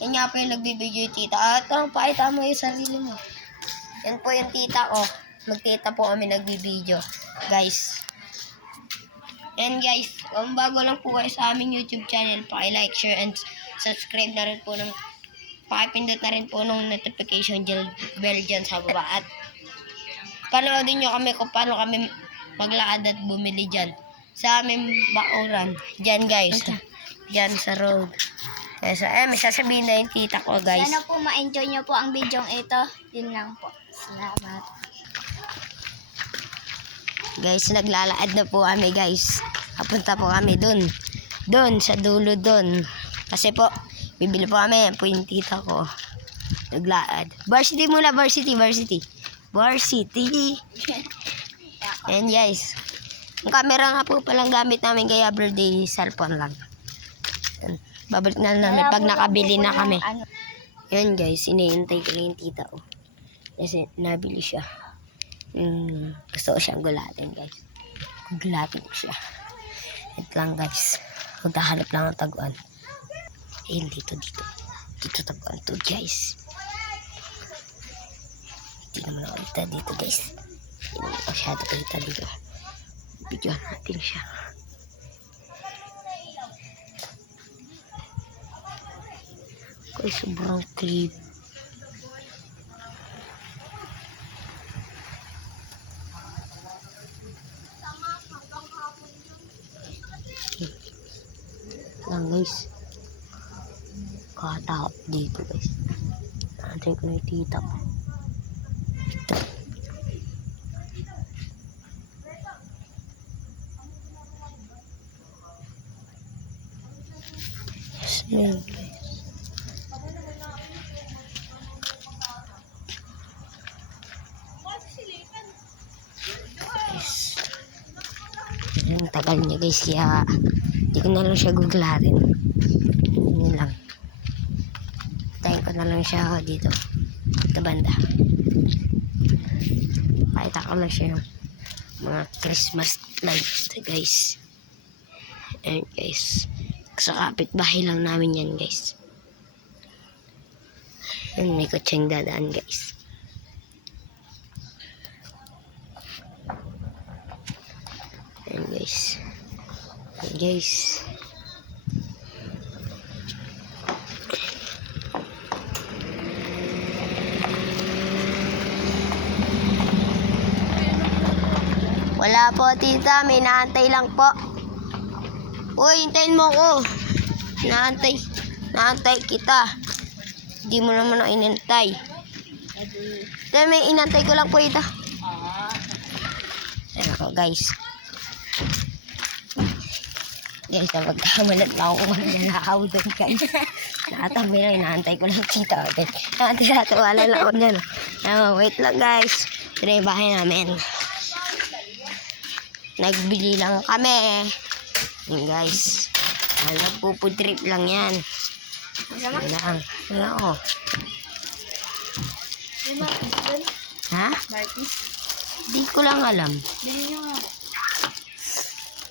Yan nga po yung nagbibideo yung tita. At pakita mo yung sarili mo. Yan po yung tita ko. Magtita po kami nagbibideo. Guys. And guys, kung bago lang po kayo sa aming YouTube channel, paki-like, share, and subscribe na rin po ng pakipindot na rin po ng notification bell dyan sa baba. At panoodin nyo kami kung paano kami maglakad at bumili dyan. Sa aming bakuran. Dyan guys. Dyan sa road. Yes, may sasabihin na yung tita ko guys. Sana po ma-enjoy nyo po ang video ito. Yun lang po. Salamat. Guys, naglalaad na po kami guys. Papunta po kami dun. Dun, sa dulo dun. Kasi po, bibili po kami. Yan po yung tita ko. Naglaad. Varsity muna, varsity. And guys, ang camera nga po palang gamit namin kaya birthday cellphone lang. Babalik na namin pag nakabili na kami. Yan guys, iniintay ko lang yung tita ko. Kasi nabili siya. Gusto ko siyang gulatin guys. Gulatin ko siya. Ito lang guys. Magkahanap lang ng taguan. Ayun, dito. Dito taguan to guys. Hindi naman ako kita dito guys. Hindi naman ako masyado kita dito. Bigyan natin siya. Guys, sobrang creep. Lang guys. Katakot dito guys. Natin ko na yung tita ko. Ito. Yes, man. Ang tagal niya guys, kaya hindi ko na lang siya guglatin. Yun lang. Tayin ko na lang siya dito sa banda. Pakita ko lang siya yung mga Christmas lights guys. Ayan guys, sa kapitbahay lang namin yan guys. Ayan, may kutseng dadaan guys. Ayan guys. Ayan guys. Wala po tita, may naantay lang po. Uy, hintayin mo ko. Naantay kita. Hindi mo naman ako inantay. Dahil may inantay ko lang po ito. Ayan ako guys. Guys, napagkamalat na ako kung nanakaw doon guys. Nakatabi na, inaantay ko lang kita. Natatawalan lang ako dyan. Wait lang guys. Ito na yung bahay namin. Nagbili lang kami. Yan guys. Nagpuputrip lang yan. Wala ako. Ha? Di ko lang alam. Bili nyo nga.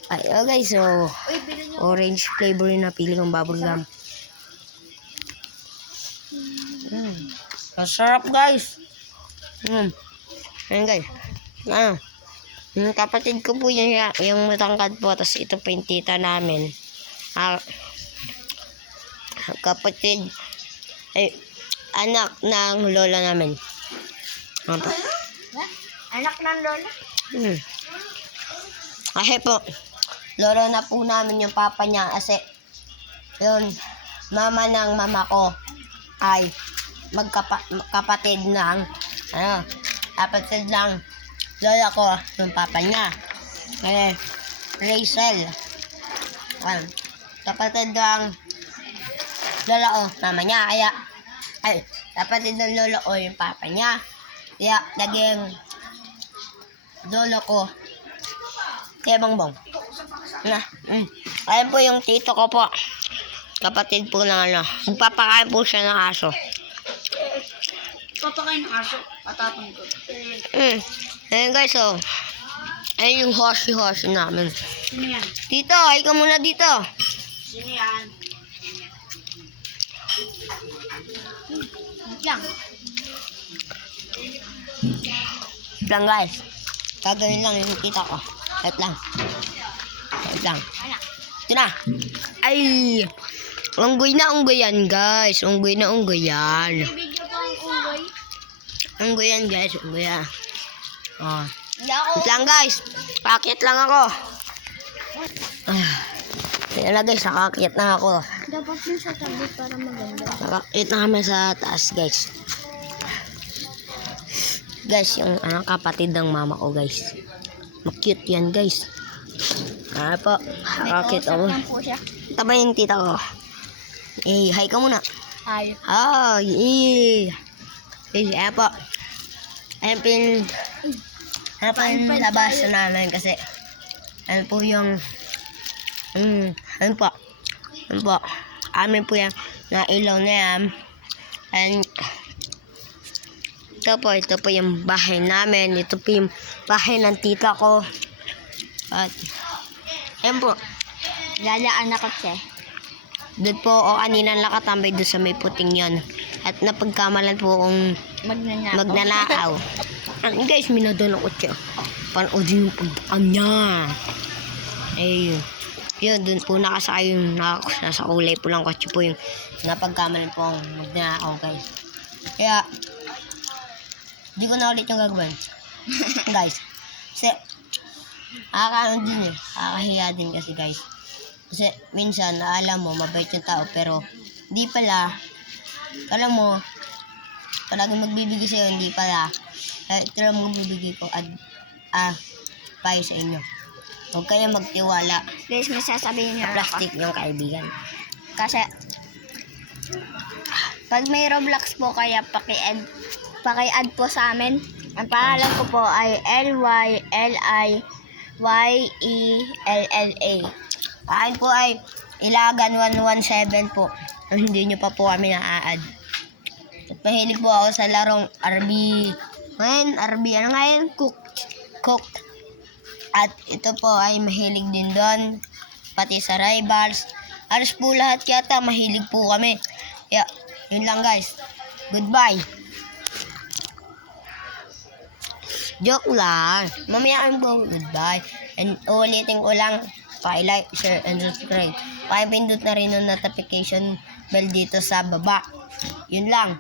Ay, guys, so orange flavor yung napili kong bubble gum. Masarap guys. Ayan guys. Yung kapatid ko po yung matangkad po. Tapos ito po yung tita namin. Kapatid. Ay, anak ng lola namin. Anak ng lola? Kasi po, lolo na po namin yung papa niya. Kasi, yun, mama ng mama ko ay magkapatid ng, kapatid ng lola ko, yung papa niya. Rachel. Kapatid ng lola ko, mama niya. Kaya, kapatid ng lola ko, yung papa niya. Kaya, naging lolo ko. Kaya bongbong. Ayan po yung tito ko po. Kapatid po ng Magpapakain po siya ng aso. Papakain ng aso. Patapon ko. Ayan guys, Ayun yung hoshi-hoshi namin. Sino yan? Dito, ikaw muna dito. Sino yan? lang. Wait lang guys. Gagawin lang yung kita ko. Wait lang. Wait lang. Ano? Ito na. Ay! Unggoy na unggoy yan guys. Unggoy na unggoy yan. Video ko ang unggoy. Unggoy yan guys. Unggoy yan. Oh. Hindi ako. Wait lang guys. Pakit lang ako. Kaya na guys. Nakakit na ako. Dapat din sa tabi para maganda. Nakakit na kami sa taas guys. Guys, yung kapatid ng mama ko guys. Cute yan guys. Po. May Nakakit kausap ako. lang po siya. Taba yung tita ko. Eh, hi ka muna. Ay. Hi. Ayan po. Ayan po yung labas namin kasi ano po yung ano po. Amin po yung nailaw na yan. And ito po yung bahay namin. Ito po yung bahay ng tita ko. At ayan po. Lalaan ako siya. Doon po o kanina nakatambay doon sa may puting yon. At napagkamalan po kung magnanakaw. Guys, minadala ko siya. Panoodin yung pagdakan niya. Ayun. Yun, doon po nakasakay yung nasa kulay po lang kotse po yung napagkamalan po ang magnanakaw guys. Kaya, di ko na ulit yung gagawin. Guys. Kasi, nakakaano din nakakahiya din kasi guys. Kasi minsan, alam mo, mabait yung tao, pero di pala, alam mo, palagi magbibigay sa'yo, hindi pala. Kaya ito lang magbibigay ko payo sa inyo. Huwag kayong magtiwala Guys, may sasabihin niyo sa plastic yung kaibigan. Kasi, pag may Roblox po kaya paki-add po sa amin. Ang pangalan ko po ay LYLIYELLA. Kain po ay Ilagan 117 po. Kung hindi nyo pa po kami na-add. At mahilig po ako sa larong RB. RB, ano nga yun? Cooked. At ito po ay mahilig din doon. Pati sa Rivals. Aros po lahat yata, mahilig po kami. Kaya, yun lang guys. Goodbye. Joke lang. Mamaya kami po. Goodbye. And ulitin ko lang. Like, share, and subscribe. Pakipindot na rin yung notification bell dito sa baba. Yun lang.